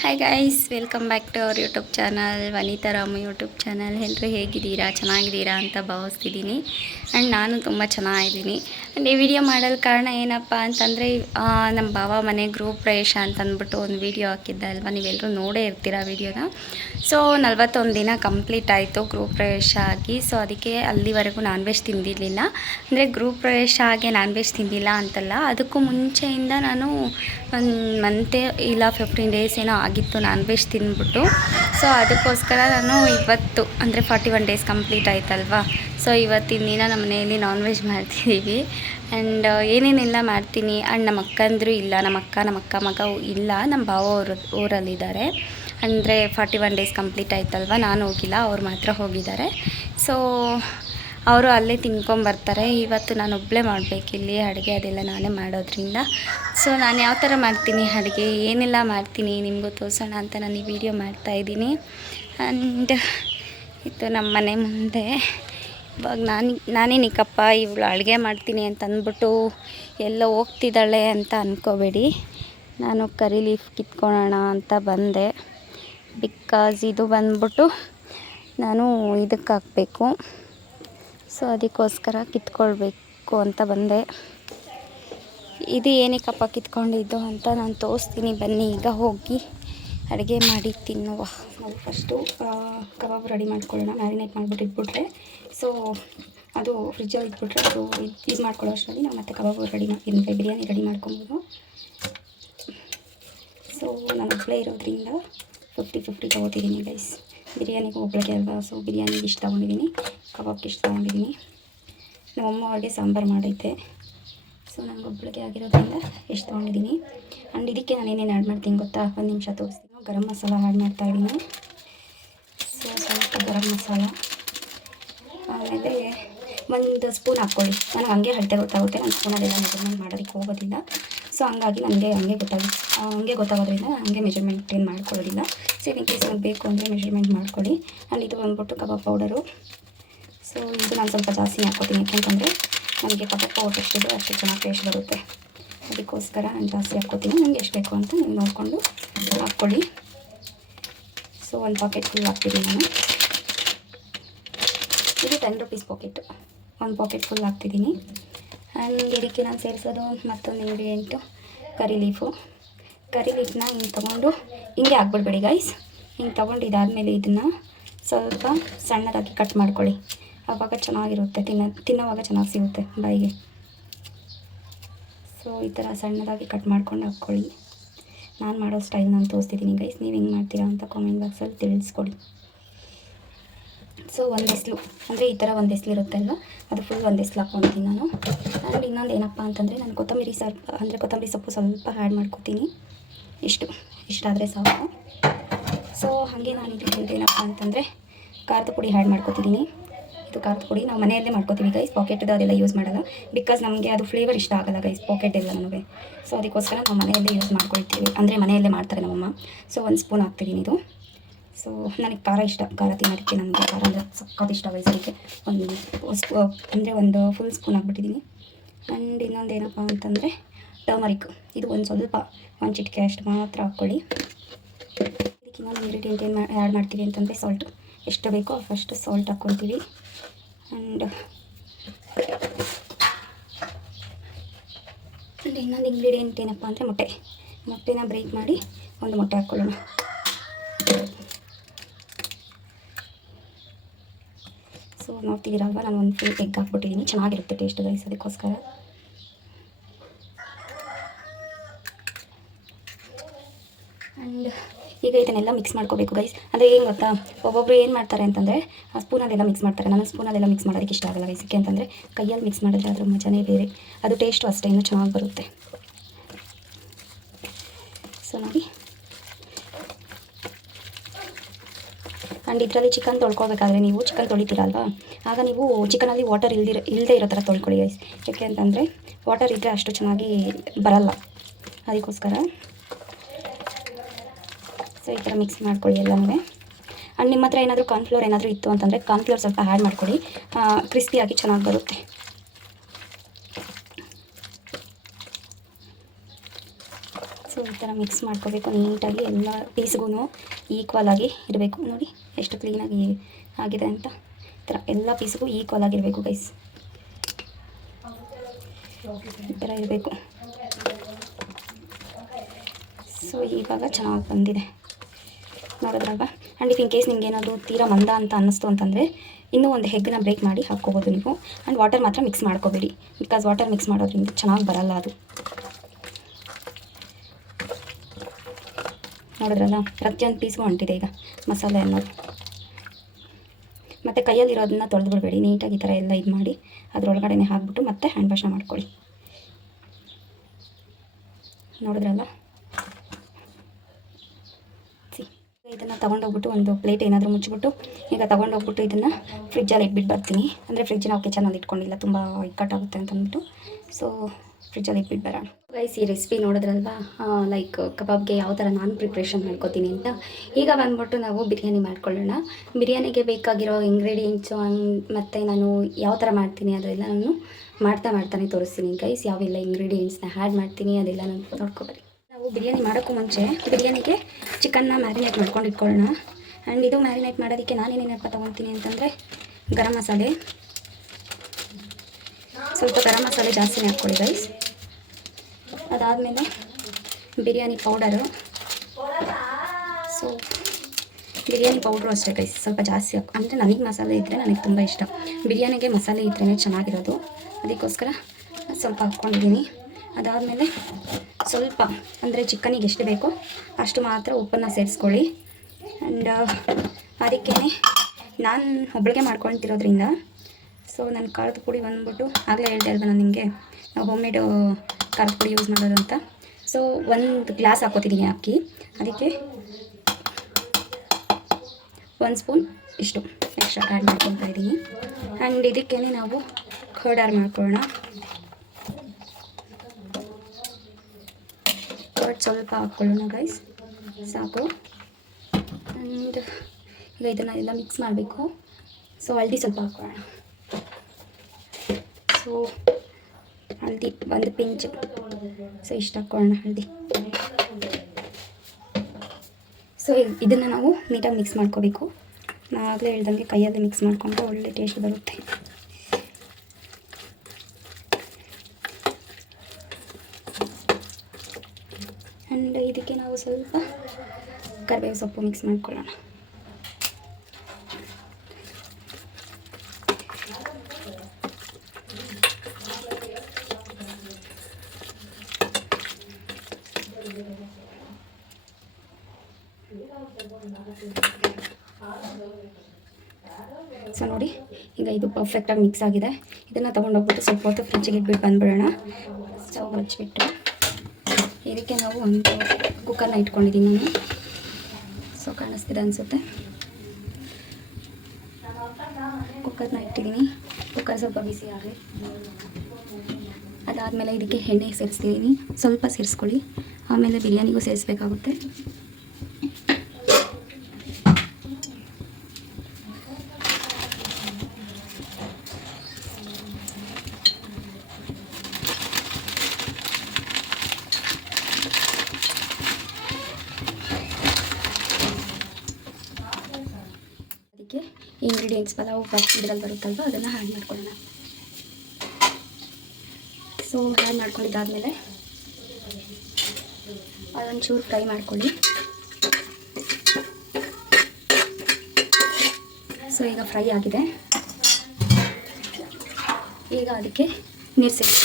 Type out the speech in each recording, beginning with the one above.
Hi guys, welcome back to our YouTube channel Vanitha Ramu YouTube channel. ಎಲ್ಲರೂ ಹೇಗಿದ್ದೀರಾ, ಚೆನ್ನಾಗಿದ್ದೀರಾ ಅಂತ ಭಾವಿಸ್ತಿದ್ದೀನಿ. ಆ್ಯಂಡ್ ನಾನು ತುಂಬ ಚೆನ್ನಾಗಿದ್ದೀನಿ. ಆ್ಯಂಡ್ ಈ ವಿಡಿಯೋ ಮಾಡಲು ಕಾರಣ ಏನಪ್ಪ ಅಂತಂದರೆ, ನಮ್ಮ ಭಾವ ಮನೆ ಗೃಹ ಪ್ರವೇಶ ಅಂತ ಅಂದ್ಬಿಟ್ಟು ಒಂದು ವಿಡಿಯೋ ಹಾಕಿದ್ದೆ ಅಲ್ವಾ, ನೀವೆಲ್ಲರೂ ನೋಡೇ ಇರ್ತೀರ ವಿಡಿಯೋನ. ಸೊ 41 ದಿನ ಕಂಪ್ಲೀಟ್ ಆಯಿತು ಗೃಹ ಪ್ರವೇಶ ಆಗಿ. ಸೊ ಅದಕ್ಕೆ ಅಲ್ಲಿವರೆಗೂ ನಾನ್ ವೆಜ್ ತಿಂದಿರಲಿಲ್ಲ. ಅಂದರೆ ಗೃಹ ಪ್ರವೇಶ ಆಗಿ ನಾನ್ ವೆಜ್ ತಿಂದಿಲ್ಲ ಅಂತಲ್ಲ, ಅದಕ್ಕೂ ಮುಂಚೆಯಿಂದ ನಾನು ಒಂದು ಮಂತೆ ಇಲ್ಲ 15 ಡೇಸ್ ಏನೋ ಆಗಿತ್ತು ನಾನ್ ವೆಜ್ ತಿಂದ್ಬಿಟ್ಟು. ಸೊ ಅದಕ್ಕೋಸ್ಕರ ನಾನು ಇವತ್ತು ಅಂದರೆ 41 ಡೇಸ್ ಕಂಪ್ಲೀಟ್ ಆಯ್ತಲ್ವಾ. ಸೊ ಇವತ್ತಿನ ದಿನ ನಮ್ಮ ಮನೆಯಲ್ಲಿ ನಾನ್ ವೆಜ್ ಮಾಡ್ತಿದ್ದೀವಿ. ಆ್ಯಂಡ್ ಏನೇನೆಲ್ಲ ಮಾಡ್ತೀನಿ. ಆ್ಯಂಡ್ ನಮ್ಮ ಅಕ್ಕಂದರು ಇಲ್ಲ, ನಮ್ಮ ಅಕ್ಕ ಮಗ ಇಲ್ಲ, ನಮ್ಮ ಭಾವ ಅವರು ಊರಲ್ಲಿದ್ದಾರೆ. ಅಂದರೆ 41 ಡೇಸ್ ಕಂಪ್ಲೀಟ್ ಆಯ್ತಲ್ವ, ನಾನು ಹೋಗಿಲ್ಲ, ಅವ್ರು ಮಾತ್ರ ಹೋಗಿದ್ದಾರೆ. ಸೊ ಅವರು ಅಲ್ಲೇ ತಿನ್ಕೊಂಬರ್ತಾರೆ. ಇವತ್ತು ನಾನು ಒಬ್ಬಳೇ ಮಾಡಬೇಕಿಲ್ಲಿ ಅಡುಗೆ, ಅದೆಲ್ಲ ನಾನೇ ಮಾಡೋದ್ರಿಂದ. ಸೊ ನಾನು ಯಾವ ಥರ ಮಾಡ್ತೀನಿ ಅಡುಗೆ, ಏನೆಲ್ಲ ಮಾಡ್ತೀನಿ ನಿಮಗೂ ತೋರಿಸೋಣ ಅಂತ ನಾನು ಈ ವಿಡಿಯೋ ಮಾಡ್ತಾಯಿದ್ದೀನಿ. ಆ್ಯಂಡ್ ಇದು ನಮ್ಮ ಮನೆ ಮುಂದೆ. ಇವಾಗ ನಾನೇನಿಕಪ್ಪ ಇವಳು ಅಡುಗೆ ಮಾಡ್ತೀನಿ ಅಂತ ಅಂದ್ಬಿಟ್ಟು ಎಲ್ಲ ಹೋಗ್ತಿದ್ದಾಳೆ ಅಂತ ಅಂದ್ಕೋಬೇಡಿ. ನಾನು ಕರಿ ಲೀಫ್ ಕಿತ್ಕೊಳ್ಳೋಣ ಅಂತ ಬಂದೆ. ಬಿಕಾಸ್ ಇದು ಬಂದ್ಬಿಟ್ಟು ನಾನು ಇದಕ್ಕೆ ಹಾಕಬೇಕು. ಸೊ ಅದಕ್ಕೋಸ್ಕರ ಕಿತ್ಕೊಳ್ಬೇಕು ಅಂತ ಬಂದೆ. ಇದು ಏನಕ್ಕಪ್ಪ ಕಿತ್ಕೊಂಡಿದ್ದು ಅಂತ ನಾನು ತೋರಿಸ್ತೀನಿ ಬನ್ನಿ. ಈಗ ಹೋಗಿ ಅಡುಗೆ ಮಾಡಿ ತಿನ್ನುವ. ನಾವು ಫಸ್ಟು ಕಬಾಬ್ ರೆಡಿ ಮಾಡ್ಕೊಳ್ಳೋಣ. ಮ್ಯಾರಿನೇಟ್ ಮಾಡಿಬಿಟ್ಟು ಇಟ್ಬಿಟ್ರೆ, ಸೊ ಅದು ಫ್ರಿಜ್ಜಲ್ಲಿ ಇಟ್ಬಿಟ್ರೆ ಅದು ಇದು ಮಾಡ್ಕೊಳ್ಳೋ ಅಷ್ಟರಲ್ಲಿ ನಾವು ಮತ್ತೆ ಕಬಾಬ್ ರೆಡಿ ಮಾಡಿ ಬಿರಿಯಾನಿ ರೆಡಿ ಮಾಡ್ಕೊಬೋದು. ಸೊ ನಾನು ಒಬ್ಬಳೇ ಇರೋದ್ರಿಂದ 50-50 ತೊಗೋತಿದ್ದೀನಿ ಗೈಸ್. ಬಿರಿಯಾನಿಗೂ ಒಬ್ಬಳಿಗೆ ಅಲ್ವಾ, ಸೊ ಬಿರಿಯಾನಿಗೆ ಇಷ್ಟು ತೊಗೊಂಡಿದ್ದೀನಿ, ಕಬಾಬ್ಗೆ ಇಷ್ಟು ತೊಗೊಂಡಿದ್ದೀನಿ. ನಮ್ಮಮ್ಮ ಅವ್ರಿಗೆ ಸಾಂಬಾರು ಮಾಡೈತೆ, ಸೊ ನನಗೆ ಒಬ್ಬಳಿಗೆ ಆಗಿರೋದ್ರಿಂದ ಎಷ್ಟು ತೊಗೊಂಡಿದ್ದೀನಿ. ಆ್ಯಂಡ್ ಇದಕ್ಕೆ ನಾನು ಏನೇನು ಆ್ಯಡ್ ಮಾಡ್ತೀನಿ ಗೊತ್ತಾ, ಒಂದು ನಿಮಿಷ ತೋರಿಸ್ತೀನಿ. ಗರಂ ಮಸಾಲ ಆ್ಯಡ್ ಮಾಡ್ತಾಯಿದ್ದೀನಿ. ಸೊ ಸ್ವಲ್ಪ ಗರಂ ಮಸಾಲ, ಆಮೇಲೆ ಒಂದು ಸ್ಪೂನ್ ಹಾಕ್ಕೊಳ್ಳಿ. ನನಗೆ ಹಂಗೆ ಅಳತೆ ಗೊತ್ತಾಗುತ್ತೆ, ನಾನು ಸ್ಪೂನಲ್ಲೆಲ್ಲ ಮೆಜರ್ಮೆಂಟ್ ಮಾಡೋದಕ್ಕೆ ಹೋಗೋದಿಲ್ಲ. ಸೊ ಹಂಗಾಗಿ ನನಗೆ ಹಂಗೆ ಗೊತ್ತಾಗೋದ್ರಿಂದ ಹಂಗೆ ಮೆಜರ್ಮೆಂಟ್ ಏನು ಮಾಡ್ಕೊಳ್ಳೋದಿಲ್ಲ. ಸೊ ಇನ್ ಕೇಸ್ ನನಗೆ ಬೇಕು ಅಂದರೆ ಮೆಜರ್ಮೆಂಟ್ ಮಾಡ್ಕೊಳ್ಳಿ. ಆ್ಯಂಡ್ ಇದು ಬಂದ್ಬಿಟ್ಟು ಕಬಾಬ್ ಪೌಡರು. ಸೊ ಇದು ನಾನು ಸ್ವಲ್ಪ ಜಾಸ್ತಿ ಹಾಕ್ಕೋತೀನಿ, ಯಾಕೆಂತಂದರೆ ನನಗೆ ಕಬಾಬ್ ಪೌಡರ್ ಎಷ್ಟಿದೆ ಅಷ್ಟು ಚೆನ್ನಾಗಿ ಟೇಸ್ಟ್ ಬರುತ್ತೆ. ಅದಕ್ಕೋಸ್ಕರ ನಾನು ಜಾಸ್ತಿ ಹಾಕ್ಕೋತೀನಿ. ನನಗೆ ಎಷ್ಟು ಬೇಕು ಅಂತ ನೀವು ನೋಡಿಕೊಂಡು ಹಾಕ್ಕೊಳ್ಳಿ. ಸೊ ಒಂದು ಪಾಕೆಟ್ ಫುಲ್ ಹಾಕ್ತಿದ್ದೀನಿ ನಾನು. ಇದು 10 ರೂಪೀಸ್ ಪಾಕೆಟು, ಒಂದು ಪಾಕೆಟ್ ಫುಲ್ ಹಾಕ್ತಿದ್ದೀನಿ. ಆ್ಯಂಡ್ ಇದಕ್ಕೆ ನಾನು ಸೇರಿಸೋದು ಮತ್ತೊಂದು ಇಂಗ್ರೀಡಿಯೆಂಟು ಕರಿ ಲೀಫ್ನ ಹಿಂಗೆ ತೊಗೊಂಡು ಹಿಂಗೆ ಹಾಕ್ಬಿಡ್ಬೇಡಿ ಗೈಸ್. ಹಿಂಗೆ ತೊಗೊಂಡು ಇದಾದಮೇಲೆ ಇದನ್ನು ಸ್ವಲ್ಪ ಸಣ್ಣದಾಗಿ ಕಟ್ ಮಾಡ್ಕೊಳ್ಳಿ. ಆವಾಗ ಚೆನ್ನಾಗಿರುತ್ತೆ, ತಿನ್ನೋವಾಗ ಚೆನ್ನಾಗಿ ಸಿಗುತ್ತೆ ಬಾಯಿಗೆ. ಸೊ ಈ ಥರ ಸಣ್ಣದಾಗಿ ಕಟ್ ಮಾಡ್ಕೊಂಡು ಹಾಕ್ಕೊಳ್ಳಿ. ನಾನು ಮಾಡೋ ಸ್ಟೈಲ್ ನಾನು ತೋರಿಸ್ತಿದ್ದೀನಿ ಗೈಸ್. ನೀವು ಹೆಂಗೆ ಮಾಡ್ತೀರಾ ಅಂತ ಕಾಮೆಂಟ್ ಬಾಕ್ಸಲ್ಲಿ ತಿಳಿಸ್ಕೊಡಿ. ಸೊ ಒಂದು ಎಸ್ಲು ಅಂದರೆ ಈ ಥರ ಒಂದು ಎಸ್ಲು ಇರುತ್ತಲ್ವ, ಅದು ಫುಲ್ ಒಂದು ಎಸ್ಲು ಹಾಕ್ಕೊತೀನಿ ನಾನು. ಆ್ಯಂಡ್ ಇನ್ನೊಂದು ಏನಪ್ಪ ಅಂತಂದರೆ ನಾನು ಕೊತ್ತಂಬರಿ ಸೊಪ್ಪು ಸ್ವಲ್ಪ ಆ್ಯಡ್ ಮಾಡ್ಕೊತೀನಿ. ಇಷ್ಟಾದರೆ ಸಾಕು. ಸೊ ಹಾಗೆ ನಾನು ಇದಕ್ಕೆ ಏನಪ್ಪ ಅಂತಂದರೆ ಖಾರದ ಪುಡಿ ಆ್ಯಡ್ ಮಾಡ್ಕೊತಿದ್ದೀನಿ. ಇದು ಖಾರದ ಪುಡಿ ನಾವು ಮನೆಯಲ್ಲೇ ಮಾಡ್ಕೋತೀವಿ ಗೈಸ್, ಪಾಕೆಟ್ದು ಅದೆಲ್ಲ ಯೂಸ್ ಮಾಡೋಲ್ಲ. ಬಿಕಾಸ್ ನಮಗೆ ಅದು ಫ್ಲೇವರ್ ಇಷ್ಟ ಆಗೋಲ್ಲ ಗೈಸ್, ಪಾಕೆಟ್ ಎಲ್ಲ ನನಗೆ. ಸೊ ಅದಕ್ಕೋಸ್ಕರ ನಾವು ಮನೆಯಲ್ಲೇ ಯೂಸ್ ಮಾಡ್ಕೊಳ್ತೀವಿ, ಅಂದರೆ ಮನೆಯಲ್ಲೇ ಮಾಡ್ತಾರೆ ನಮ್ಮಮ್ಮ. ಸೊ 1 ಸ್ಪೂನ್ ಹಾಕ್ತಿದ್ದೀನಿ ಇದು. ಸೊ ನನಗೆ ಖಾರ ಇಷ್ಟ, ಖಾರ ತಿನ್ನೋದಕ್ಕೆ ನನಗೆ ಖಾರ ಅಂದರೆ ಸಕ್ಕತ್ ಇಷ್ಟ ಗೈಸ್. ಅದಕ್ಕೆ ಒಂದು ಫುಲ್ ಸ್ಪೂನ್ ಹಾಕ್ಬಿಟ್ಟಿದ್ದೀನಿ. ಆ್ಯಂಡ್ ಇನ್ನೊಂದು ಏನಪ್ಪ ಅಂತಂದರೆ ಟರ್ಮರಿಕ್, ಇದು ಒಂದು ಚಿಟಿಕೆ ಅಷ್ಟು ಮಾತ್ರ ಹಾಕ್ಕೊಳ್ಳಿ. ಇದಕ್ಕೆ ಇನ್ನೊಂದು ಇಂಗ್ರೀಡಿಯೆಂಟ್ ಏನು ಆ್ಯಡ್ ಮಾಡ್ತೀವಿ ಅಂತಂದರೆ ಸಾಲ್ಟು. ಎಷ್ಟು ಬೇಕೋ ಅಷ್ಟು ಸಾಲ್ಟ್ ಹಾಕ್ಕೊಳ್ತೀವಿ. ಆ್ಯಂಡ್ ಇನ್ನೊಂದು ಇಂಗ್ರೀಡಿಯೆಂಟ್ ಏನಪ್ಪ ಅಂದರೆ ಮೊಟ್ಟೆನ ಬ್ರೇಕ್ ಮಾಡಿ ಒಂದು ಮೊಟ್ಟೆ ಹಾಕ್ಕೊಳ್ಳೋಣ. ಸೊ ನೋಡ್ತಿದ್ದೀರಲ್ವ, ನಾನು ಒಂದು ಫುಲ್ ಎಗ್ ಹಾಕ್ಬಿಟ್ಟಿದ್ದೀನಿ, ಚೆನ್ನಾಗಿರುತ್ತೆ ಟೇಸ್ಟ್ ಗೈಸ್, ಅದಕ್ಕೋಸ್ಕರ. ಆ್ಯಂಡ್ ಈಗ ಇದನ್ನೆಲ್ಲ ಮಿಕ್ಸ್ ಮಾಡ್ಕೋಬೇಕು ಗೈಸ್. ಅಂದರೆ ಏನು ಗೊತ್ತಾ, ಒಬ್ಬೊಬ್ರು ಏನು ಮಾಡ್ತಾರೆ ಅಂತಂದರೆ ಆ ಸ್ಪೂನಲ್ಲೆಲ್ಲ ಮಿಕ್ಸ್ ಮಾಡ್ತಾರೆ. ನಾನು ಸ್ಪೂನಲ್ಲೆಲ್ಲ ಮಿಕ್ಸ್ ಮಾಡೋದಕ್ಕೆ ಇಷ್ಟ ಆಗಲ್ಲ ಗೈಸ್. ಅಂತಂದರೆ ಕೈಯಲ್ಲಿ ಮಿಕ್ಸ್ ಮಾಡಿದ್ರೆ ಅದ್ರ ಮಜಾನೇ ಬೇರೆ, ಅದು ಟೇಸ್ಟು ಅಷ್ಟೇ ಇನ್ನೂ ಚೆನ್ನಾಗಿ ಬರುತ್ತೆ. ಸೊ ನೋಡಿ, ಆ್ಯಂಡ್ ಇದರಲ್ಲಿ ಚಿಕನ್ ತೊಳ್ಕೊಳ್ಬೇಕಾದ್ರೆ ನೀವು ಚಿಕನ್ ತೊಳಿತೀರಲ್ವಾ, ಆಗ ನೀವು ಚಿಕನಲ್ಲಿ ವಾಟರ್ ಇಲ್ಲದೆ ಇರೋ ಥರ ತೊಳ್ಕೊಳ್ಳಿ ಗೈಸ್. ಯಾಕೆ ಅಂತಂದರೆ ವಾಟರ್ ಇದ್ದರೆ ಅಷ್ಟು ಚೆನ್ನಾಗಿ ಬರಲ್ಲ, ಅದಕ್ಕೋಸ್ಕರ. ಸೊ ಈ ಥರ ಮಿಕ್ಸ್ ಮಾಡ್ಕೊಳ್ಳಿ ಎಲ್ಲನೂ. ಆ್ಯಂಡ್ ನಿಮ್ಮ ಹತ್ರ ಏನಾದರೂ ಕಾರ್ನ್ಫ್ಲೋರ್ ಏನಾದರೂ ಇತ್ತು ಅಂತಂದರೆ ಕಾರ್ನ್ಫ್ಲೋರ್ ಸ್ವಲ್ಪ ಆ್ಯಡ್ ಮಾಡ್ಕೊಳ್ಳಿ, ಕ್ರಿಸ್ಪಿಯಾಗಿ ಚೆನ್ನಾಗಿ ಬರುತ್ತೆ. ಸೊ ಈ ಥರ ಮಿಕ್ಸ್ ಮಾಡ್ಕೋಬೇಕು ನೀಟಾಗಿ. ಎಲ್ಲ ಪೀಸ್ಗೂ ಈಕ್ವಲ್ ಆಗಿ ಇರಬೇಕು. ನೋಡಿ ಎಷ್ಟು ಕ್ಲೀನಾಗಿ ಆಗಿದೆ ಅಂತ. ಈ ಥರ ಎಲ್ಲ ಪೀಸ್ಗೂ ಈಕ್ವಲ್ ಆಗಿರಬೇಕು ಗೈಸ್, ಈ ಥರ ಇರಬೇಕು. ಸೊ ಇವಾಗ ಚೆನ್ನಾಗಿ ಬಂದಿದೆ ನೋಡಿದ್ರಲ್ವ. ಆ್ಯಂಡ್ ಇಫ್ ಇನ್ ಕೇಸ್ ನಿಮ್ಗೆ ಏನಾದರೂ ತೀರಾ ಮಂದ ಅಂತ ಅನ್ನಿಸ್ತು ಅಂತಂದರೆ ಇನ್ನೂ ಒಂದು ಹೆಗ್ಗನ್ನ ಬ್ರೇಕ್ ಮಾಡಿ ಹಾಕ್ಕೋಬೋದು ನೀವು. ಆ್ಯಂಡ್ ವಾಟರ್ ಮಾತ್ರ ಮಿಕ್ಸ್ ಮಾಡ್ಕೋಬೇಡಿ, ಬಿಕಾಸ್ ವಾಟರ್ ಮಿಕ್ಸ್ ಮಾಡೋದ್ರಿಂದ ಚೆನ್ನಾಗಿ ಬರಲ್ಲ ಅದು. ನೋಡಿದ್ರಲ್ಲ, ಪ್ರತಿಯೊಂದು ಪೀಸ್ಗೂ ಅಂಟಿದೆ ಈಗ ಮಸಾಲೆ ಅನ್ನೋದು. ಮತ್ತು ಕೈಯಲ್ಲಿರೋದನ್ನ ತೊಳೆದು ಬಿಡಬೇಡಿ, ನೀಟಾಗಿ ಈ ಥರ ಎಲ್ಲ ಇದು ಮಾಡಿ ಅದರೊಳಗಡೆ ಹಾಕ್ಬಿಟ್ಟು ಮತ್ತೆ ಹ್ಯಾಂಡ್ ವಾಶ್ನ ಮಾಡ್ಕೊಳ್ಳಿ. ನೋಡಿದ್ರಲ್ಲ, ಇದನ್ನು ತೊಗೊಂಡೋಗ್ಬಿಟ್ಟು ಒಂದು ಪ್ಲೇಟ್ ಏನಾದರೂ ಮುಚ್ಚಿಬಿಟ್ಟು ಈಗ ತೊಗೊಂಡೋಗ್ಬಿಟ್ಟು ಇದನ್ನು ಫ್ರಿಜ್ಜಲ್ಲಿ ಇಟ್ಬಿಟ್ಟು ಬರ್ತೀನಿ. ಅಂದರೆ ಫ್ರಿಜ್ ನಾವು ಕಿಚನಲ್ಲಿ ಇಟ್ಕೊಂಡಿಲ್ಲ, ತುಂಬ ಇಕ್ಕಟ್ಟಾಗುತ್ತೆ ಅಂತ ಅಂದ್ಬಿಟ್ಟು. ಸೊ ಫ್ರಿಜ್ಜಲ್ಲಿ ಇಟ್ಬಿಟ್ಟು ಬರೋಣ ಗೈಸ್. ಈ ರೆಸಿಪಿ ನೋಡಿದ್ರಲ್ವಾ, ಲೈಕ್ ಕಬಾಬ್ಗೆ ಯಾವ ಥರ ನಾನು ಪ್ರಿಪ್ರೇಷನ್ ಮಾಡ್ಕೋತೀನಿ ಅಂತ. ಈಗ ಬಂದ್ಬಿಟ್ಟು ನಾವು ಬಿರಿಯಾನಿ ಮಾಡ್ಕೊಳ್ಳೋಣ. ಬಿರಿಯಾನಿಗೆ ಬೇಕಾಗಿರೋ ಇಂಗ್ರೀಡಿಯೆಂಟ್ಸು ಮತ್ತು ನಾನು ಯಾವ ಥರ ಮಾಡ್ತೀನಿ ಅದೆಲ್ಲ ನಾನು ಮಾಡ್ತಾನೆ ತೋರಿಸ್ತೀನಿ ಗೈಸ್. ಯಾವೆಲ್ಲ ಇಂಗ್ರೀಡಿಯೆಂಟ್ಸ್ನ ಆ್ಯಡ್ ಮಾಡ್ತೀನಿ ಅದೆಲ್ಲ ನಾನು ನೋಡ್ಕೊಬರಿ. ನಾವು ಬಿರಿಯಾನಿ ಮಾಡೋಕ್ಕೂ ಮುಂಚೆ ಬಿರಿಯಾನಿಗೆ ಚಿಕನ್ನ ಮ್ಯಾರಿನೇಟ್ ಮಾಡ್ಕೊಂಡು ಇಟ್ಕೊಳ್ಳೋಣ. ಆ್ಯಂಡ್ ಇದು ಮ್ಯಾರಿನೇಟ್ ಮಾಡೋದಕ್ಕೆ ನಾನೇನೇನಪ್ಪ ತೊಗೊತೀನಿ ಅಂತಂದರೆ ಗರಂ ಮಸಾಲೆ, ಸ್ವಲ್ಪ ಗರಂ ಮಸಾಲೆ ಜಾಸ್ತಿನೇ ಹಾಕ್ಕೊಳ್ಳಿ ಗೈಸ್. ಅದಾದಮೇಲೆ biryani powder. So biryani powder ಅಷ್ಟೇ ಗೈಸ್, ಸ್ವಲ್ಪ ಜಾಸ್ತಿ ಅಂದರೆ ನನಗೆ ಮಸಾಲೆ ಇದ್ದರೆ ನನಗೆ ತುಂಬ ಇಷ್ಟ. ಬಿರಿಯಾನಿಗೆ ಮಸಾಲೆ ಇದ್ರೇ ಚೆನ್ನಾಗಿರೋದು, ಅದಕ್ಕೋಸ್ಕರ ಸ್ವಲ್ಪ ಹಾಕ್ಕೊಂಡಿದ್ದೀನಿ. ಅದಾದಮೇಲೆ ಸ್ವಲ್ಪ ಅಂದರೆ ಚಿಕನಿಗೆ ಎಷ್ಟು ಬೇಕೋ ಅಷ್ಟು ಮಾತ್ರ ಉಪ್ಪನ್ನು ಸೇರಿಸ್ಕೊಳ್ಳಿ. ಆ್ಯಂಡ್ ಅದಕ್ಕೇ ನಾನು ಒಬ್ಬಳಿಗೆ ಮಾಡ್ಕೊಳ್ತಿರೋದ್ರಿಂದ ಸೊ ನನ್ನ ಖಾರದ ಪುಡಿ ಬಂದ್ಬಿಟ್ಟು ಆಗಲೇ ಹೇಳ್ದೆ ಅಲ್ವ ನಾನು ನಿಮಗೆ, ನಾವು ಹೋಮ್ಮೇಡ್ ಖಾರದ ಪುಡಿ ಯೂಸ್ ಮಾಡೋದು ಅಂತ. ಸೊ 1 ಗ್ಲಾಸ್ ಹಾಕೋತಿದ್ದೀನಿ ಅಕ್ಕಿ, ಅದಕ್ಕೆ 1 ಸ್ಪೂನ್ ಇಷ್ಟು ಎಕ್ಸ್ಟ್ರಾ ಆ್ಯಡ್ ಮಾಡ್ಕೊತಾ ಇದ್ದೀನಿ. ಆ್ಯಂಡ್ ಇದಕ್ಕೇ ನಾವು ಕರ್ಡ್ ಆ್ಯಡ್ ಮಾಡ್ಕೊಳ್ಳೋಣ. ಸ್ವಲ್ಪ ಹಾಕ್ಕೊಳ್ಳೋಣ ಗೈಸ್, ಸಾಕು. ಆ್ಯಂಡ್ ಈಗ ಇದನ್ನು ಎಲ್ಲ ಮಿಕ್ಸ್ ಮಾಡಬೇಕು. ಸೊ ಹಲ್ದಿ ಸ್ವಲ್ಪ ಹಾಕ್ಕೊಳ್ಳೋಣ. ಸೊ ಹಲ್ದಿ 1 ಪಿಂಚ್, ಸೊ ಇಷ್ಟು ಹಾಕ್ಕೊಳ್ಳೋಣ ಹಲ್ದಿ. ಸೊ ಇದನ್ನು ನಾವು ನೀಟಾಗಿ ಮಿಕ್ಸ್ ಮಾಡ್ಕೋಬೇಕು. ನಾನು ಆಗಲೇ ಹೇಳ್ದಂಗೆ ಕೈಯಲ್ಲೇ ಮಿಕ್ಸ್ ಮಾಡಿಕೊಂಡ್ರೆ ಒಳ್ಳೆ ಟೇಸ್ಟ್ ಬರುತ್ತೆ. ಆ್ಯಂಡ್ ಇದಕ್ಕೆ ನಾವು ಸ್ವಲ್ಪ ಕರಿಬೇವು ಸೊಪ್ಪು ಮಿಕ್ಸ್ ಮಾಡ್ಕೊಳ್ಳೋಣ. ಸೊ ನೋಡಿ, ಈಗ ಇದು ಪರ್ಫೆಕ್ಟಾಗಿ ಮಿಕ್ಸ್ ಆಗಿದೆ. ಇದನ್ನು ತೊಗೊಂಡೋಗ್ಬಿಟ್ಟು ಸ್ವಲ್ಪ ಹೊತ್ತು ಫ್ರಿಜ್ಜಿಗೆ ಇಟ್ಬಿಟ್ಟು ಬಂದುಬಿಡೋಣ. ಸ್ಟವ್ ಹಚ್ಬಿಟ್ಟು ಇದಕ್ಕೆ ನಾವು ಒಂದು ಕುಕ್ಕರ್ನ ಇಟ್ಕೊಂಡಿದ್ದೀನಿ ನಾನು. ಸೊ ಕಾಣಿಸ್ತಿದೆ ಅನಿಸುತ್ತೆ. ಕುಕ್ಕರ್ನ ಇಟ್ಟಿದ್ದೀನಿ. ಕುಕ್ಕರ್ ಸ್ವಲ್ಪ ಬಿಸಿ ಆಗಲಿ. ಅದಾದಮೇಲೆ ಇದಕ್ಕೆ ಎಣ್ಣೆ ಸೇರಿಸ್ತಿದ್ದೀನಿ, ಸ್ವಲ್ಪ ಸೇರಿಸ್ಕೊಳ್ಳಿ. ಆಮೇಲೆ ಬಿರಿಯಾನಿಗೂ ಸೇರಿಸ್ಬೇಕಾಗುತ್ತೆ. ಅದಕ್ಕೆ ಇಂಗ್ರೀಡಿಯೆಂಟ್ಸ್ ಪಲಾವ್ ಇದರಲ್ಲಿ ಬರುತ್ತಲ್ವ ಅದನ್ನು ಆ್ಯಡ್ ಮಾಡ್ಕೊಳ್ಳೋಣ. ಸೊ ಆ್ಯಡ್ ಮಾಡ್ಕೊಂಡಿದ್ದಾದಮೇಲೆ ಅದೊಂಚೂರು ಫ್ರೈ ಮಾಡ್ಕೊಳ್ಳಿ. ಸೊ ಈಗ ಫ್ರೈ ಆಗಿದೆ. ಈಗ ಅದಕ್ಕೆ ನೀರು ಸೇರಿಸಿ.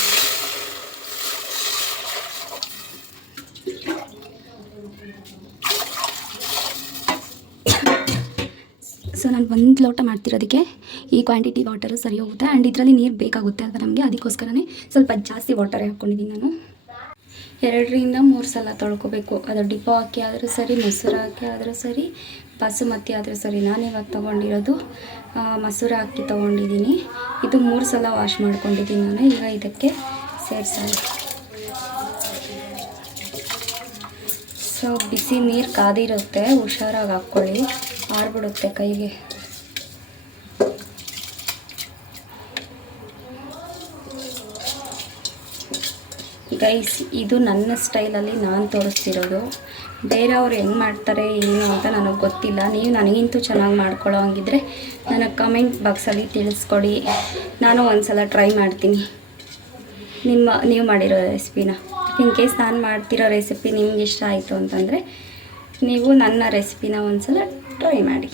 ಸೊ ನಾನು 1 ಲೋಟ ಮಾಡ್ತಿರೋದಕ್ಕೆ ಈ ಕ್ವಾಂಟಿಟಿ ವಾಟರು ಸರಿ ಹೋಗುತ್ತೆ. ಆ್ಯಂಡ್ ಇದರಲ್ಲಿ ನೀರು ಬೇಕಾಗುತ್ತೆ ಅಲ್ವ ನಮಗೆ, ಅದಕ್ಕೋಸ್ಕರನೇ ಸ್ವಲ್ಪ ಜಾಸ್ತಿ ವಾಟರೇ ಹಾಕ್ಕೊಂಡಿದ್ದೀನಿ ನಾನು. 2 ರಿಂದ 3 ಸಲ ತೊಳ್ಕೊಬೇಕು. ಅದು ಡಿಪೋ ಅಕ್ಕಿ ಆದರೂ ಸರಿ, ಮೊಸರು ಅಕ್ಕಿ ಆದರೂ ಸರಿ, ಬಾಸುಮತಿ ಆದರೂ ಸರಿ. ನಾನಿವಾಗ ತೊಗೊಂಡಿರೋದು ಮೊಸರು ಅಕ್ಕಿ ತೊಗೊಂಡಿದ್ದೀನಿ. ಇದು 3 ಸಲ ವಾಶ್ ಮಾಡ್ಕೊಂಡಿದ್ದೀನಿ ನಾನು. ಈಗ ಇದಕ್ಕೆ ಸೇರಿಸೋಣ. ಸೊ ಬಿಸಿ ನೀರು ಕಾದಿರುತ್ತೆ, ಹುಷಾರಾಗಿ ಹಾಕ್ಕೊಳ್ಳಿ, ಆರ್ಬಿಡುತ್ತೆ ಕೈಗೆ. ಈಗ ಗೈಸ್, ಇದು ನನ್ನ ಸ್ಟೈಲಲ್ಲಿ ನಾನು ತೋರಿಸ್ತಿರೋದು. ಬೇರೆಯವ್ರು ಹೆಂಗೆ ಮಾಡ್ತಾರೆ ಏನು ಅಂತ ನನಗೆ ಗೊತ್ತಿಲ್ಲ. ನೀವು ನನಗಿಂತೂ ಚೆನ್ನಾಗಿ ಮಾಡ್ಕೊಳ್ಳೋ ಹಂಗಿದ್ರೆ ನನಗೆ ಕಮೆಂಟ್ ಬಾಕ್ಸಲ್ಲಿ ತಿಳಿಸ್ಕೊಡಿ. ನಾನು ಒಂದು ಸಲ ಟ್ರೈ ಮಾಡ್ತೀನಿ ನೀವು ಮಾಡಿರೋ ರೆಸಿಪಿನ. ಇನ್ ಕೇಸ್ ನಾನು ಮಾಡ್ತಿರೋ ರೆಸಿಪಿ ನಿಮ್ಗೆ ಇಷ್ಟ ಆಯಿತು ಅಂತಂದರೆ ನೀವು ನನ್ನ ರೆಸಿಪಿನ ಒಂದು ಸಲ ಟ್ರೈ ಮಾಡಿ.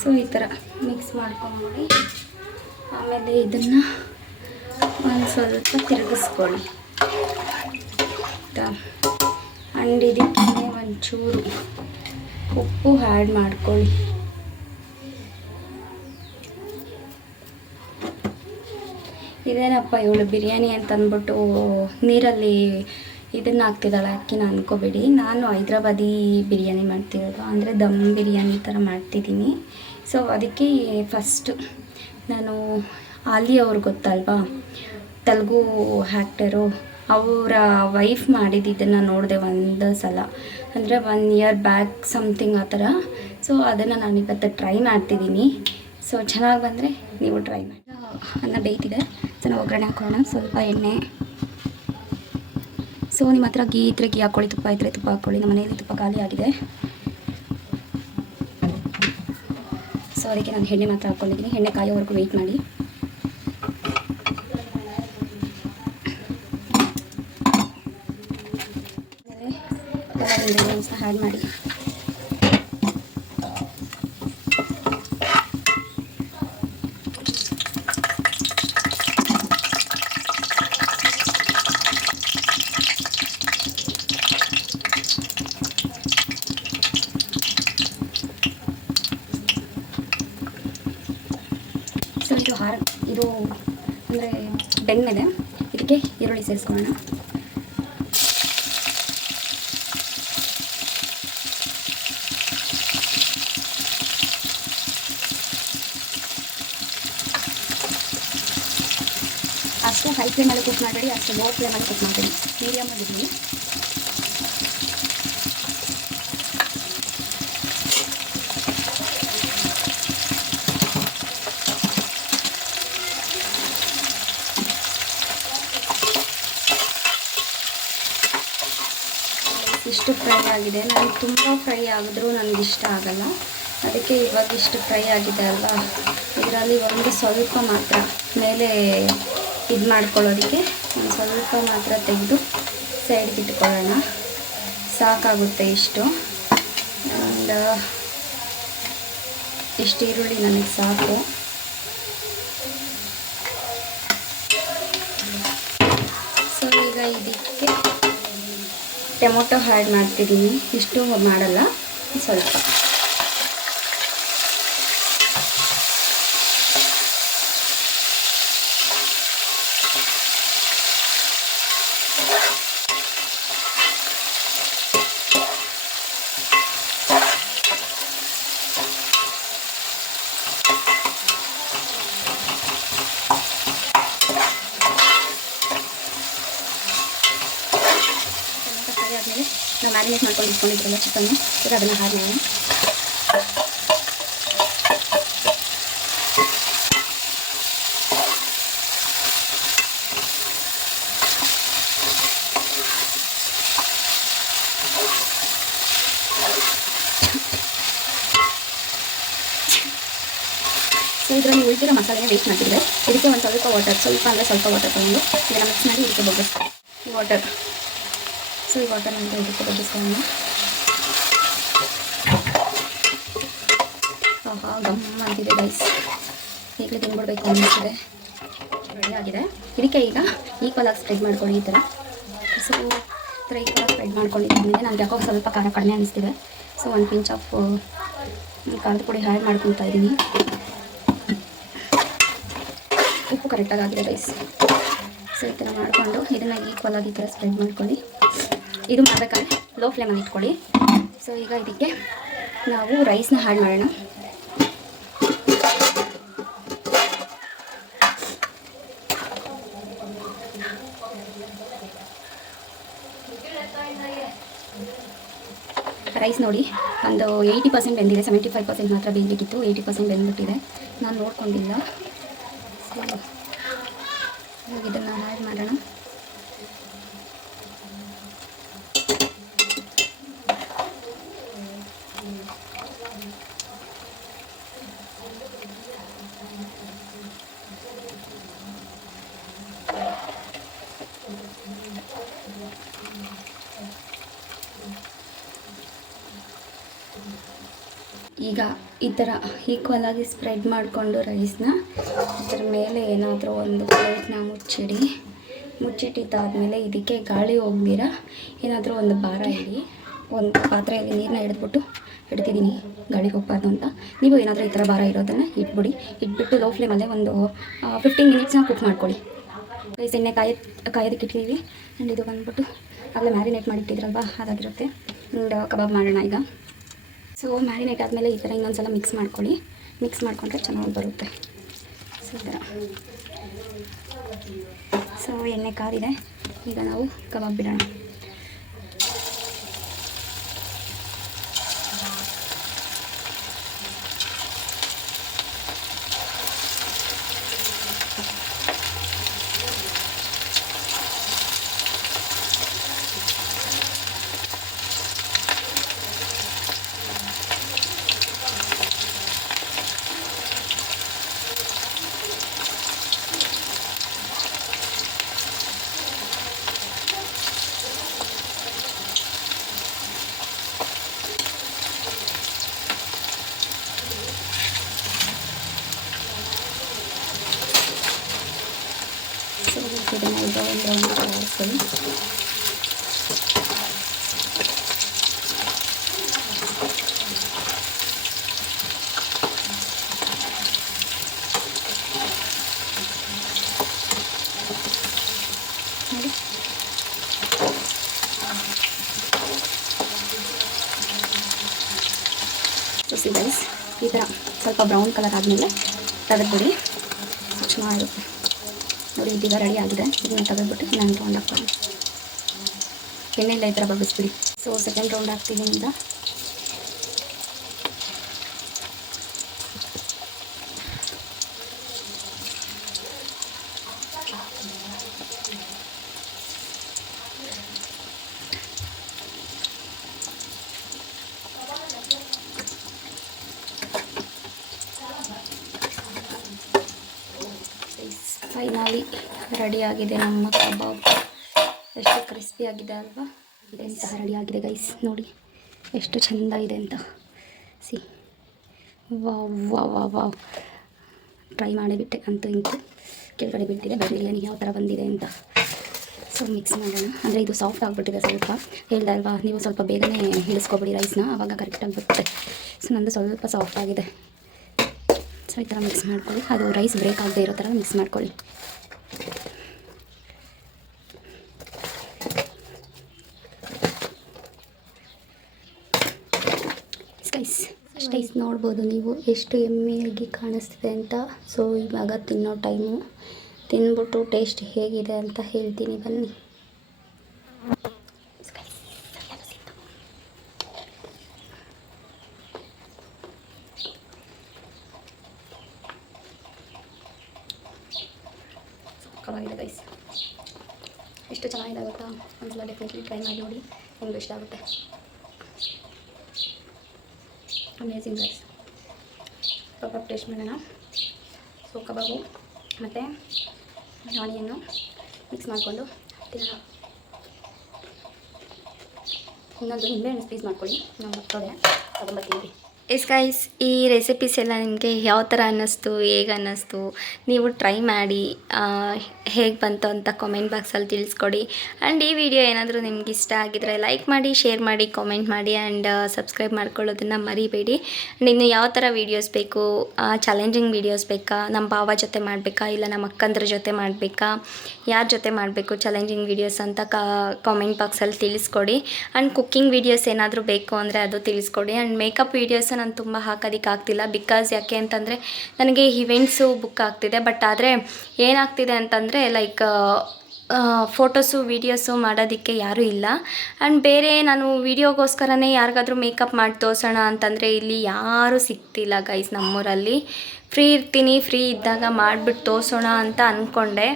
ಸೊ ಈ ಥರ ಮಿಕ್ಸ್ ಮಾಡ್ಕೊಂಡ್ಬಿಡಿ. ಆಮೇಲೆ ಇದನ್ನು ಒಂದು ಸ್ವಲ್ಪ ತಿರುಗಿಸ್ಕೊಳ್ಳಿ. ಆ್ಯಂಡ್ ಇದಕ್ಕೆ ಒಂಚೂರು ಉಪ್ಪು ಆ್ಯಡ್ ಮಾಡ್ಕೊಳ್ಳಿ. ಇದೇನಪ್ಪ ಇವಳು ಬಿರಿಯಾನಿ ಅಂತ ಅಂದ್ಬಿಟ್ಟು ನೀರಲ್ಲಿ ಇದನ್ನು ಹಾಕ್ತಿದ್ದಾಳೆ ಅಕ್ಕಿನ ಅಂದ್ಕೋಬೇಡಿ. ನಾನು ಹೈದ್ರಾಬಾದಿ ಬಿರಿಯಾನಿ ಮಾಡ್ತಿರೋದು, ಅಂದರೆ ದಮ್ ಬಿರಿಯಾನಿ ಥರ ಮಾಡ್ತಿದ್ದೀನಿ. ಸೊ ಅದಕ್ಕೆ ಫಸ್ಟು ನಾನು ಆಲಿ ಅವ್ರು ಗೊತ್ತಲ್ವಾ, ತೆಲುಗು ಆ್ಯಕ್ಟರು, ಅವರ ವೈಫ್ ಮಾಡಿದ್ದನ್ನು ನೋಡಿದೆ ಒಂದು ಸಲ, ಅಂದರೆ 1 ಇಯರ್ ಬ್ಯಾಕ್ ಸಮಥಿಂಗ್ ಆ ಥರ. ಸೊ ಅದನ್ನು ನಾನು ಇವತ್ತು ಟ್ರೈ ಮಾಡ್ತಿದ್ದೀನಿ. ಸೊ ಚೆನ್ನಾಗಿ ಬಂದರೆ ನೀವು ಟ್ರೈ ಮಾಡಿ. ಅನ್ನ ಬೇಯ್ತಿದೆ. ಸೊ ನಾವು ಒಗ್ಗರಣೆ ಹಾಕೋಣ. ಸ್ವಲ್ಪ ಎಣ್ಣೆ. ಸೊ ನಿಮ್ಮ ಹತ್ರ ಗೀ ಇದ್ದರೆ ಗೀ ಹಾಕ್ಕೊಳ್ಳಿ, ತುಪ್ಪ ಇದ್ದರೆ ತುಪ್ಪ ಹಾಕ್ಕೊಳ್ಳಿ. ನಮ್ಮ ಮನೆಯಲ್ಲಿ ತುಪ್ಪ ಖಾಲಿ ಆಗಿದೆ. ಸೊ ಅದಕ್ಕೆ ನಾನು ಎಣ್ಣೆ ಮಾತ್ರ ಹಾಕ್ಕೊಂಡಿದ್ದೀನಿ. ಎಣ್ಣೆ ಕಾಯೋವರೆಗೂ ವೆಯ್ಟ್ ಮಾಡಿ. ಆಮೇಲೆ ಇಂಗ್ರೀಡಿಯೆಂಟ್ಸ್ನ ಆ್ಯಡ್ ಮಾಡಿ. ಸೊ ಇದು ಅಂದರೆ ಬೆಂದ್ಮೇಲೆ ಇದಕ್ಕೆ ಈರುಳ್ಳಿ ಸೇರಿಸ್ಕೊಳ್ಳೋಣ. ಅಷ್ಟು ಹೈ ಫ್ಲೇಮಲ್ಲಿ ಕುಕ್ ಮಾಡಬೇಡಿ, ಅಷ್ಟು ಲೋ ಫ್ಲೇಮಲ್ಲಿ ಕುಕ್ ಮಾಡಬೇಡಿ, ಮೀಡಿಯಮಲ್ಲಿ ಇರಲಿ. ಇಷ್ಟು ಫ್ರೈ ಆಗಿದೆ. ನನಗೆ ತುಂಬ ಫ್ರೈ ಆಗಿದ್ರೂ ನನಗಿಷ್ಟ ಆಗಲ್ಲ. ಅದಕ್ಕೆ ಇವಾಗ ಇಷ್ಟು ಫ್ರೈ ಆಗಿದೆ ಅಲ್ವಾ, ಇದರಲ್ಲಿ ಒಂದು ಸ್ವಲ್ಪ ಮಾತ್ರ ಮೇಲೆ ಇದು ಮಾಡ್ಕೊಳ್ಳೋದಕ್ಕೆ ಒಂದು ಸ್ವಲ್ಪ ಮಾತ್ರ ತೆಗೆದು ಸೈಡ್ಗೆ ಇಟ್ಕೊಳ್ಳೋಣ. ಸಾಕಾಗುತ್ತೆ ಇಷ್ಟು. ಆ್ಯಂಡ್ ಇಷ್ಟು ಈರುಳ್ಳಿ ನನಗೆ ಸಾಕು. ಸೊ ಈಗ ಇದಕ್ಕೆ ಟೊಮೊಟೊ ಆ್ಯಡ್ ಮಾಡ್ತಿದ್ದೀನಿ. ಇಷ್ಟು ಮಾಡಲ್ಲ, ಸ್ವಲ್ಪ. ಆದಮೇಲೆ ನಾವು ಮ್ಯಾರಿನೇಟ್ ಮಾಡ್ಕೊಂಡು ಇಟ್ಕೊಂಡಿದ್ರಲ್ಲ ಚಿಕನ್ನು, ಈಗ ಅದನ್ನು ಹಾಕ್ಮೇಲೆ ಸೊ ಇದರಲ್ಲಿ ಉಳಿದಿರೋ ಮಸಾಲೆನ ವೇಸ್ಟ್ ಮಾಡ್ತಿದ್ರೆ ಇದಕ್ಕೆ ಒಂದು ಸ್ವಲ್ಪ ವಾಟರ್, ಸ್ವಲ್ಪ ಅಂದರೆ ಸ್ವಲ್ಪ ವಾಟರ್ ತೊಗೊಂಡು ಇದನ್ನು ಮಿಕ್ಸ್ ಮಾಡಿ ಇದಕ್ಕೆ ಬಗ್ಗಿಸ್ತೀವಿ. ಈ ವಾಟರ್, ಸೊ ಈ ವಾಟರ್ ಅಂತ ಇದಕ್ಕೆ ಬಗ್ಗಿಸ್ಕೊಳ್ಳೋಣ. ಗಮ್ ಅಂತಿದೆ ಗೈಸ್, ಈಗಲೇ ತಿನ್ಬಿಡ್ಬೇಕು ಅನ್ನಿಸ್ತಿದೆ. ರೆಡಿ ಆಗಿದೆ. ಇದಕ್ಕೆ ಈಗ ಈಕ್ವಲ್ ಆಗಿ ಸ್ಪ್ರೆಡ್ ಮಾಡ್ಕೊಳ್ಳಿ ಈ ಥರ. ಸೊ ಈ ಥರ ಈಕ್ವಲ್ ಆಗಿ ಸ್ಪ್ರೆಡ್ ಮಾಡ್ಕೊಂಡಿದ್ದೀನಿ. ನನಗೆ ಯಾಕೋ ಸ್ವಲ್ಪ ಖಾರ ಕಡಿಮೆ ಅನ್ನಿಸ್ತಿದೆ. ಸೊ 1 ಪಿಂಚ್ ಆಫ್ ಖಾರದ ಪುಡಿ ಆ್ಯಡ್ ಮಾಡ್ಕೊತಾ ಇದ್ದೀನಿ. ಉಪ್ಪು ಕರೆಕ್ಟಾಗಿ ಆಗಿದೆ ಗೈಸ್. ಸೊ ಈ ಥರ ಮಾಡಿಕೊಂಡು ಇದನ್ನು ಈಕ್ವಲ್ ಆಗಿ ಈ ಥರ ಸ್ಪ್ರೆಡ್ ಮಾಡ್ಕೊಳ್ಳಿ. ಇದು ಮಾಡಬೇಕಾದ್ರೆ ಲೋ ಫ್ಲೇಮಲ್ಲಿ ಇಟ್ಕೊಳ್ಳಿ. ಸೊ ಈಗ ಇದಕ್ಕೆ ನಾವು ರೈಸ್ನ ಆ್ಯಡ್ ಮಾಡೋಣ. ರೈಸ್ ನೋಡಿ ಒಂದು 80% ಬೆಂದಿದೆ, 75% ಮಾತ್ರ ಬೇಯಬೇಕಿತ್ತು. 80% ಬೆಂದ್ಬಿಟ್ಟಿದೆ, ನಾನು ನೋಡ್ಕೊಂಡಿಲ್ಲ. ಇದನ್ನು ಆ್ಯಡ್ ಮಾಡೋಣ. ಈಗ ಈ ಥರ ಈಕ್ವಲ್ ಆಗಿ ಸ್ಪ್ರೆಡ್ ಮಾಡಿಕೊಂಡು ರೈಸ್ನ ಇದರ ಮೇಲೆ ಏನಾದರೂ ಒಂದು ಪ್ಲೇಟ್ನ ಮುಚ್ಚಿಟ್ಟಿದ್ದಾದಮೇಲೆ ಇದಕ್ಕೆ ಗಾಳಿ ಹೋಗ್ದಿರ ಏನಾದರೂ ಒಂದು ಭಾರ ಇಡಿ. ಒಂದು ಪಾತ್ರೆಯಲ್ಲಿ ನೀರನ್ನ ಇಡ್ತಿದ್ದೀನಿ ಗಾಳಿ ಹೋಗ್ಬಾರ್ದು ಅಂತ. ನೀವು ಏನಾದರೂ ಈ ಥರ ಭಾರ ಇರೋದನ್ನು ಇಟ್ಬಿಟ್ಟು ಲೋ ಫ್ಲೇಮಲ್ಲೇ ಒಂದು 15 ಮಿನಿಟ್ಸ್ನ ಕುಕ್ ಮಾಡ್ಕೊಳ್ಳಿ. ರೈಸ್ ಎಣ್ಣೆ ಕಾಯೋದಕ್ಕೆ ಇಟ್ಟಿದ್ದೀವಿ. ಆ್ಯಂಡ್ ಇದು ಬಂದ್ಬಿಟ್ಟು ಅಲ್ಲೇ ಮ್ಯಾರಿನೇಟ್ ಮಾಡಿಟ್ಟಿದ್ರಲ್ವ ಅದಾಗಿರುತ್ತೆ. ಆ್ಯಂಡ್ ಕಬಾಬ್ ಮಾಡೋಣ ಈಗ. ಸೊ ಮ್ಯಾರಿನೇಟ್ ಆದಮೇಲೆ ಈ ಥರ ಇನ್ನೊಂದು ಸಲ ಮಿಕ್ಸ್ ಮಾಡಿಕೊಂಡ್ರೆ ಚೆನ್ನಾಗಿ ಬರುತ್ತೆ. ಸೊ ಈ ಥರ. ಸೊ ಎಣ್ಣೆ ಕಾದಿದೆ, ಈಗ ನಾವು ಕಬಾಬ್ ಬಿಡೋಣ. ಇದನ್ನು ಈಗ ಒಂದು ರೌಂಡ್ ತಯಾರಿಸ್ಕೊಳ್ಳಿ. ಸೊ ಗೈಸ್ ಈ ಥರ ಸ್ವಲ್ಪ ಬ್ರೌನ್ ಕಲರ್ ಆದಮೇಲೆ ತೆಗೆದುಬಿಡಿ, ಚೆನ್ನಾಗಿರುತ್ತೆ ನೋಡಿ. ಇದೀಗ ರೆಡಿ ಆಗಿದೆ. ಇದನ್ನು ತೆಗೆದುಬಿಟ್ಟು ನಾನು ರೌಂಡ್ ಹಾಕ್ತೀನಿ. ಎಣ್ಣೆಲ್ಲ ಈ ಥರ ಬಗ್ಗಿಸ್ಬಿಡಿ. ಸೊ ಸೆಕೆಂಡ್ ರೌಂಡ್ ಹಾಕ್ತೀನಿ ಈಗ. ಫೈನಲಿ ರೆಡಿಯಾಗಿದೆ ನಮ್ಮ ಕಬಾಬ್. ಎಷ್ಟು ಕ್ರಿಸ್ಪಿಯಾಗಿದೆ ಅಲ್ವಾ? ಇದೆಂತ ರೆಡಿಯಾಗಿದೆ ಗೈಸ್, ನೋಡಿ ಎಷ್ಟು ಚೆಂದ ಇದೆ ಅಂತ. C wow wow wow wow. Try ಮಾಡಿಬಿಟ್ಟೆ ಅಂತೂ ಇಂತೂ. ಕೆಳಗಡೆ ಬಿಟ್ಟಿದೆ ಬಿರಿಯಾನಿ ಯಾವ ಥರ ಬಂದಿದೆ ಅಂತ. ಸೊ ಮಿಕ್ಸ್ ಮಾಡೋಣ. ಅಂದರೆ ಇದು ಸಾಫ್ಟ್ ಆಗಿಬಿಟ್ಟಿದೆ ಸ್ವಲ್ಪ. ಹೇಳ್ದೆ ಅಲ್ವಾ, ನೀವು ಸ್ವಲ್ಪ ಬೇಗನೆ ಇಳಿಸ್ಕೊಬಿಡಿ ರೈಸ್ನ, ಆವಾಗ ಕರೆಕ್ಟಾಗಿ ಬರುತ್ತೆ. ಸೊ ನಂದು ಸ್ವಲ್ಪ ಸಾಫ್ಟ್ ಆಗಿದೆ. ಸೊ ಈ ಥರ ಮಿಕ್ಸ್ ಮಾಡ್ಕೊಳ್ಳಿ. ಅದು ರೈಸ್ ಬ್ರೇಕ್ ಆಗದೆ ಇರೋ ಥರ ಮಿಕ್ಸ್ ಮಾಡ್ಕೊಳ್ಳಿ. ರೈಸ್ ನೋಡ್ಬೋದು ನೀವು ಎಷ್ಟು ಎಮ್ಮೆಯಾಗಿ ಕಾಣಿಸ್ತಿದೆ ಅಂತ. ಸೊ ಇವಾಗ ತಿನ್ನೋ ಟೈಮು. ತಿಂದ್ಬಿಟ್ಟು ಟೇಸ್ಟ್ ಹೇಗಿದೆ ಅಂತ ಹೇಳ್ತೀನಿ ಬನ್ನಿ. ಸಕ್ಕತ್ತಾಗಿದೆ ಗೈಸ್, ಎಷ್ಟು ಚೆನ್ನಾಗಿದೆ ಗೊತ್ತಾ? ಒಂದ್ಸಲ ಡೆಫಿನೆಟ್ಲಿ ಟ್ರೈ ಮಾಡಿ ನೋಡಿ, ನಿಮ್ಗೆ ಇಷ್ಟ ಆಗುತ್ತೆ. Amazing rice. ಕಬಾಬ್ ಟೇಸ್ಟ್ ಮಾಡೋಣ. ಸೊ ಕಬಾಬು ಮತ್ತು ಆನಿಯನ್ನು ಮಿಕ್ಸ್ ಮಾಡಿಕೊಂಡು ತಿನ್ನೋಣ. ಇನ್ನೊಂದು ನಿಂಬೆಹಣ್ಣು ಸ್ಪೀಸ್ ಮಾಡ್ಕೊಳ್ಳಿ, ನಾವು ಮತ್ತೊಡೆ ತಗೊಂಬರ್ತೀವಿ. ಎಸ್ ಗೈಸ್, ಈ ರೆಸಿಪೀಸ್ ಎಲ್ಲ ನಿಮಗೆ ಯಾವ ಥರ ಅನ್ನಿಸ್ತು, ಹೇಗೆ ಅನ್ನಿಸ್ತು, ನೀವು ಟ್ರೈ ಮಾಡಿ ಹೇಗೆ ಬಂತು ಅಂತ ಕಾಮೆಂಟ್ ಬಾಕ್ಸಲ್ಲಿ ತಿಳಿಸ್ಕೊಡಿ. ಆ್ಯಂಡ್ ಈ ವಿಡಿಯೋ ಏನಾದರೂ ನಿಮ್ಗೆ ಇಷ್ಟ ಆಗಿದ್ರೆ ಲೈಕ್ ಮಾಡಿ, ಶೇರ್ ಮಾಡಿ, ಕಾಮೆಂಟ್ ಮಾಡಿ ಆ್ಯಂಡ್ ಸಬ್ಸ್ಕ್ರೈಬ್ ಮಾಡ್ಕೊಳ್ಳೋದನ್ನು ಮರಿಬೇಡಿ. ಆ್ಯಂಡ್ ಇನ್ನು ಯಾವ ಥರ ವೀಡಿಯೋಸ್ ಬೇಕು, ಚಾಲೆಂಜಿಂಗ್ ವೀಡಿಯೋಸ್ ಬೇಕಾ, ನಮ್ಮ ಭಾವ ಜೊತೆ ಮಾಡಬೇಕಾ, ಇಲ್ಲ ನಮ್ಮ ಅಕ್ಕಂದ್ರ ಜೊತೆ ಮಾಡಬೇಕಾ, ಯಾರ ಜೊತೆ ಮಾಡಬೇಕು ಚಾಲೆಂಜಿಂಗ್ ವೀಡಿಯೋಸ್ ಅಂತ ಕಾಮೆಂಟ್ ಬಾಕ್ಸಲ್ಲಿ ತಿಳಿಸ್ಕೊಡಿ. ಆ್ಯಂಡ್ ಕುಕ್ಕಿಂಗ್ ವೀಡಿಯೋಸ್ ಏನಾದರೂ ಬೇಕು ಅಂದರೆ ಅದು ತಿಳಿಸ್ಕೊಡಿ. ಆ್ಯಂಡ್ ಮೇಕಪ್ ವೀಡಿಯೋಸ್ ನಾನು ತುಂಬ ಹಾಕೋದಕ್ಕಾಗ್ತಿಲ್ಲ. ಬಿಕಾಸ್ ಯಾಕೆ ಅಂತಂದರೆ ನನಗೆ ಇವೆಂಟ್ಸು ಬುಕ್ ಆಗ್ತಿದೆ. ಬಟ್ ಆದರೆ ಏನಾಗ್ತಿದೆ ಅಂತಂದರೆ ಲೈಕ್ ಫೋಟೋಸು ವೀಡಿಯೋಸು ಮಾಡೋದಕ್ಕೆ ಯಾರೂ ಇಲ್ಲ. ಆ್ಯಂಡ್ ಬೇರೆ ನಾನು ವೀಡಿಯೋಗೋಸ್ಕರನೇ ಯಾರಿಗಾದ್ರೂ ಮೇಕಪ್ ಮಾಡಿ ತೋರಿಸೋಣ ಅಂತಂದರೆ ಇಲ್ಲಿ ಯಾರೂ ಸಿಗ್ತಿಲ್ಲ ಗೈಸ್ ನಮ್ಮೂರಲ್ಲಿ. ಫ್ರೀ ಇರ್ತೀನಿ, ಫ್ರೀ ಇದ್ದಾಗ ಮಾಡಿಬಿಟ್ಟು ತೋರಿಸೋಣ ಅಂತ ಅಂದ್ಕೊಂಡೆ.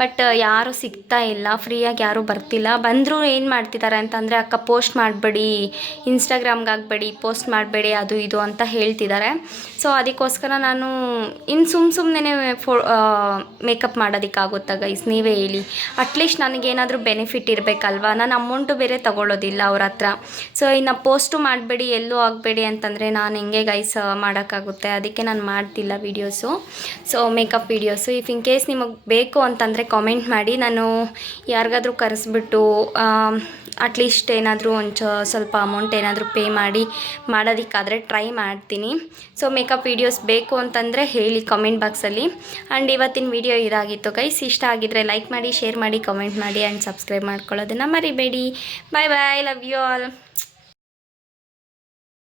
ಬಟ್ ಯಾರೂ ಸಿಗ್ತಾ ಇಲ್ಲ, ಫ್ರೀಯಾಗಿ ಯಾರೂ ಬರ್ತಿಲ್ಲ. ಬಂದರೂ ಏನು ಮಾಡ್ತಿದ್ದಾರೆ ಅಂತಂದರೆ, ಅಕ್ಕ ಪೋಸ್ಟ್ ಮಾಡಬೇಡಿ, ಇನ್ಸ್ಟಾಗ್ರಾಮ್ಗೆ ಹಾಕ್ಬೇಡಿ, ಪೋಸ್ಟ್ ಮಾಡಬೇಡಿ, ಅದು ಇದು ಅಂತ ಹೇಳ್ತಿದ್ದಾರೆ. ಸೊ ಅದಕ್ಕೋಸ್ಕರ ನಾನು ಇನ್ನು ಸುಮ್ಮನೆ ಮೇಕಪ್ ಮಾಡೋದಕ್ಕಾಗುತ್ತಾ ಗೈಸ್, ನೀವೇ ಹೇಳಿ. ಅಟ್ಲೀಸ್ಟ್ ನನಗೇನಾದರೂ ಬೆನಿಫಿಟ್ ಇರಬೇಕಲ್ವಾ, ನಾನು ಅಮೌಂಟು ಬೇರೆ ತೊಗೊಳ್ಳೋದಿಲ್ಲ ಅವ್ರ ಹತ್ರ. ಸೊ ಇನ್ನು ಪೋಸ್ಟು ಮಾಡಬೇಡಿ, ಎಲ್ಲೂ ಆಗಬೇಡಿ ಅಂತಂದರೆ ನಾನು ಹೆಂಗೆ ಗೈಸ್ ಮಾಡೋಕ್ಕಾಗುತ್ತೆ? ಅದಕ್ಕೆ ನಾನು ಮಾಡ್ತಿಲ್ಲ videos, so makeup videos. If in case ನಿಮಗೆ ಬೇಕು ಅಂತಂದರೆ ಕಾಮೆಂಟ್ ಮಾಡಿ, ನಾನು ಯಾರಿಗಾದ್ರೂ ಕರೆಸ್ಬಿಟ್ಟು ಅಟ್ಲೀಸ್ಟ್ ಏನಾದರೂ ಸ್ವಲ್ಪ ಅಮೌಂಟ್ ಏನಾದರೂ ಪೇ ಮಾಡಿ ಮಾಡೋದಕ್ಕಾದರೆ ಟ್ರೈ ಮಾಡ್ತೀನಿ. ಸೊ ಮೇಕಪ್ ವೀಡಿಯೋಸ್ ಬೇಕು ಅಂತಂದರೆ ಹೇಳಿ ಕಾಮೆಂಟ್ ಬಾಕ್ಸಲ್ಲಿ. ಆ್ಯಂಡ್ ಇವತ್ತಿನ ವಿಡಿಯೋ ಇದಾಗಿತ್ತು ಗೈಸ್. ಇಷ್ಟ ಆಗಿದ್ದರೆ ಲೈಕ್ ಮಾಡಿ, ಶೇರ್ ಮಾಡಿ, ಕಮೆಂಟ್ ಮಾಡಿ ಆ್ಯಂಡ್ ಸಬ್ಸ್ಕ್ರೈಬ್ ಮಾಡ್ಕೊಳ್ಳೋದನ್ನು ಮರಿಬೇಡಿ. ಬಾಯ್ ಬಾಯ್, ಲವ್ ಯು ಆಲ್.